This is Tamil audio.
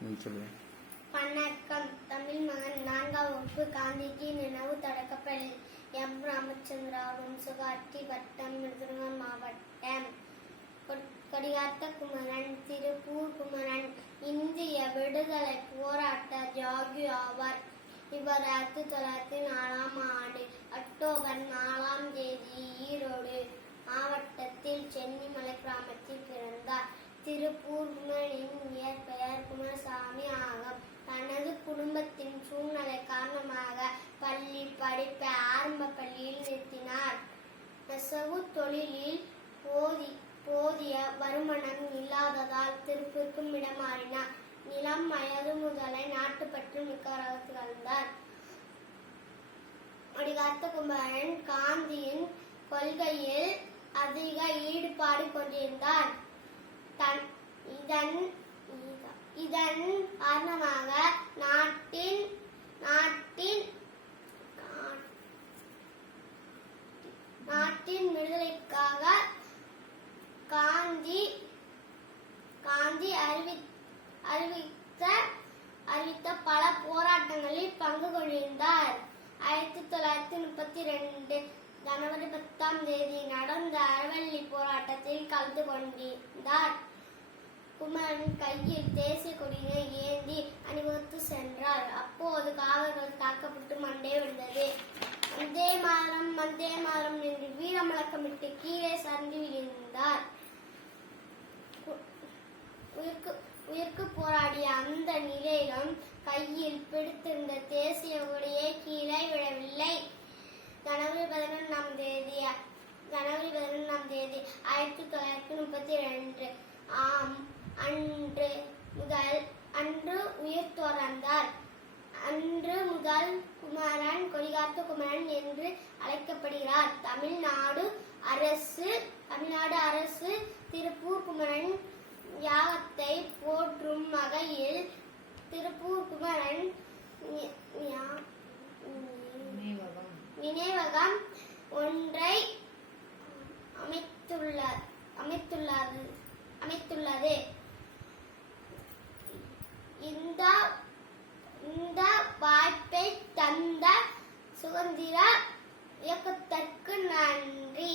வணக்கம். தமிழ் மகன் 4ஆம் வகுப்பு காந்திஜி நினைவு தொடக்கப்பள்ளி எம். ராமச்சந்திராவும் சுகாட்டி வட்டம் விருதுநகர் மாவட்டம். கொடிகாத்த குமரன் திருப்பூர் குமரன் இந்திய விடுதலை போராட்ட தியாகி ஆவார். இவர் 1904ஆம் ஆண்டு அக்டோபர் 4ஆம் தேதி ஈரோடு மாவட்டத்தில் சென்னிமலை கிராமத்தில் பிறந்தார். திருப்பூர் குமரனின் இயற்பெயர் குமரசாமி ஆகும். தனது குடும்பத்தின் சூழ்நிலை காரணமாக பள்ளி படிப்பை ஆரம்ப பள்ளியில் நிறுத்தினார். நெசவு தொழிலில் போதிய வருமானம் இல்லாததால் திருப்பூருக்கு இடமாறினார். இளம் வயது முதலே நாட்டுப்பற்று மிக்கவராக திகழ்ந்தார். கொடிகாத்த குமரன் காந்தியின் கொள்கையில் அதிக ஈடுபாடு கொண்டிருந்தார். இதன் காரணமாக நாட்டின் விடுதலைக்காக காந்தி அறிவித்த பல போராட்டங்களில் பங்கு கொண்டிருந்தார். 1932 ஜனவரி 10ஆம் தேதி நடந்த அறவள்ளி போராட்டத்தில் கலந்து கொண்டிருந்தார். குமரன் கையில் தேசிய கொடியினை ஏந்தி அணிவகுத்து சென்றார். அப்போது காவலர்கள் தாக்கப்பட்டு மண்டே விழுந்தது. வந்தே மாதரம் வந்தே மாதரம் என்று வீர முழக்கமிட்டு கீழே சரிந்து விழுந்தார். உயிருக்கு போராடிய அந்த நிலையிலும் கையில் பிடித்திருந்த தேசிய கொடியை கீழே விழவில்லை. ஜனவரி 11ஆம் தேதி 1932 அன்று உயிர் துறந்தார். அன்று முதல் குமரன் கொடிகாத்த குமரன் என்று அழைக்கப்படுகிறார். தமிழ்நாடு அரசு திருப்பூர் குமரன் யாகத்தை போற்றும் வகையில் திருப்பூர் குமரன் நினைவகம் ஒன்றை அமைத்துள்ளது. இந்த வாய்ப்பை தந்த சுதந்திர இயக்கத்திற்கு நன்றி.